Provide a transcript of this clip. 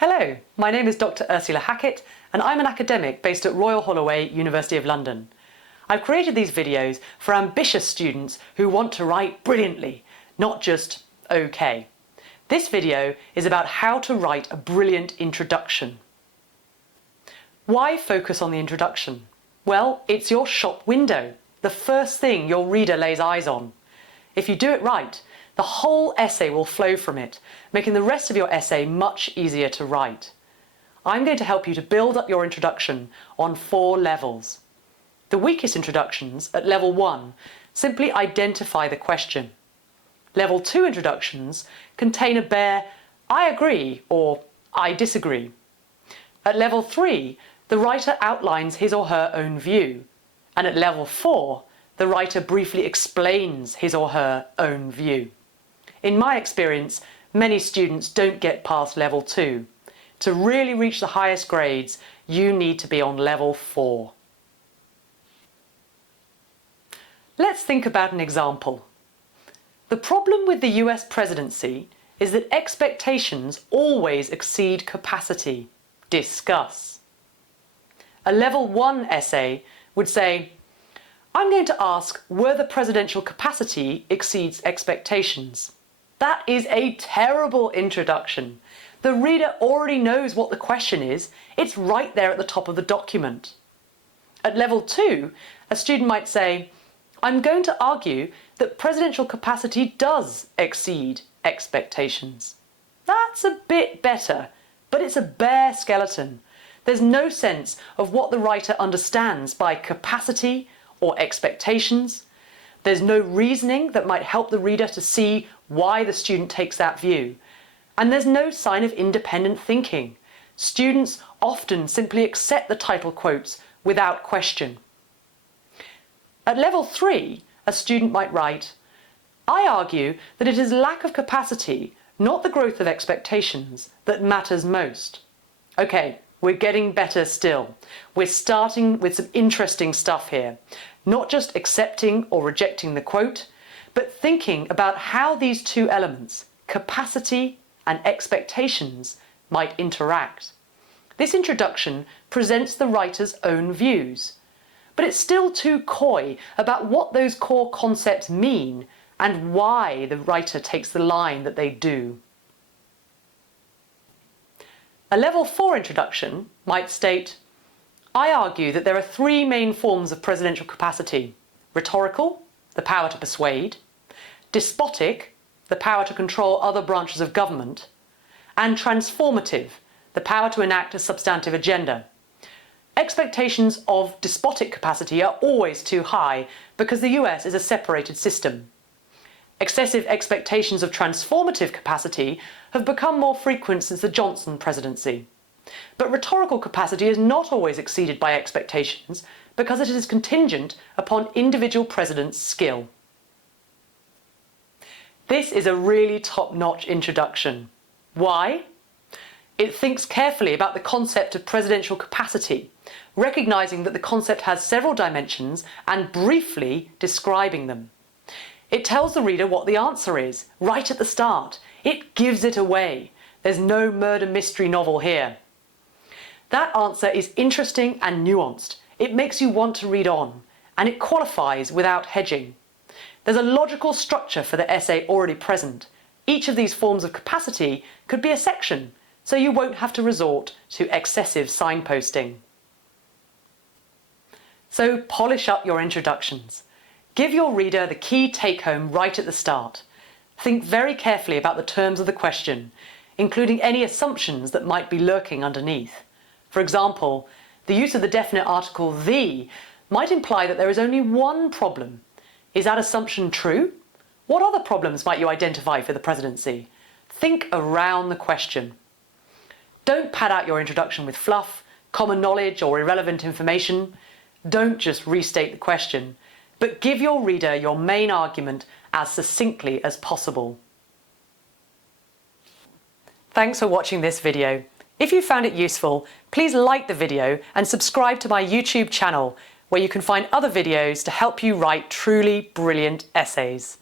Hello, my name is Dr Ursula Hackett and I'm an academic based at Royal Holloway, University of London. I've created these videos for ambitious students who want to write brilliantly, not just okay. This video is about how to write a brilliant introduction. Why focus on the introduction? Well, it's your shop window, the first thing your reader lays eyes on. If you do it right, the whole essay will flow from it, making the rest of your essay much easier to write. I'm going to help you to build up your introduction on 4 levels. The weakest introductions, at level 1, simply identify the question. Level 2 introductions contain a bare "I agree" or "I disagree." At level 3, the writer outlines his or her own view, and at level 4, the writer briefly explains his or her own view. In my experience, many students don't get past level 2. To really reach the highest grades, you need to be on level 4. Let's think about an example. The problem with the US presidency is that expectations always exceed capacity. Discuss. A level 1 essay would say, I'm going to ask whether the presidential capacity exceeds expectations. That is a terrible introduction. The reader already knows what the question is. It's right there at the top of the document. At level 2, a student might say, I'm going to argue that presidential capacity does exceed expectations. That's a bit better, but it's a bare skeleton. There's no sense of what the writer understands by capacity or expectations. There's no reasoning that might help the reader to see why the student takes that view. And there's no sign of independent thinking. Students often simply accept the title quotes without question. At level 3, a student might write, I argue that it is lack of capacity, not the growth of expectations, that matters most. Okay, we're getting better still. We're starting with some interesting stuff here. Not just accepting or rejecting the quote, but thinking about how these two elements, capacity and expectations, might interact. This introduction presents the writer's own views, but it's still too coy about what those core concepts mean and why the writer takes the line that they do. A level 4 introduction might state, I argue that there are 3 main forms of presidential capacity: rhetorical, the power to persuade; despotic, the power to control other branches of government; and transformative, the power to enact a substantive agenda. Expectations of despotic capacity are always too high because the US is a separated system. Excessive expectations of transformative capacity have become more frequent since the Johnson presidency. But rhetorical capacity is not always exceeded by expectations because it is contingent upon individual presidents' skill. This is a really top-notch introduction. Why? It thinks carefully about the concept of presidential capacity, recognizing that the concept has several dimensions and briefly describing them. It tells the reader what the answer is, right at the start. It gives it away. There's no murder mystery novel here. That answer is interesting and nuanced. It makes you want to read on, and it qualifies without hedging. There's a logical structure for the essay already present. Each of these forms of capacity could be a section, so you won't have to resort to excessive signposting. So polish up your introductions. Give your reader the key take-home right at the start. Think very carefully about the terms of the question, including any assumptions that might be lurking underneath. For example, the use of the definite article "the" might imply that there is only one problem. Is that assumption true? What other problems might you identify for the presidency? Think around the question. Don't pad out your introduction with fluff, common knowledge or irrelevant information. Don't just restate the question, but give your reader your main argument as succinctly as possible. Thanks for watching this video. If you found it useful, please like the video and subscribe to my YouTube channel, where you can find other videos to help you write truly brilliant essays.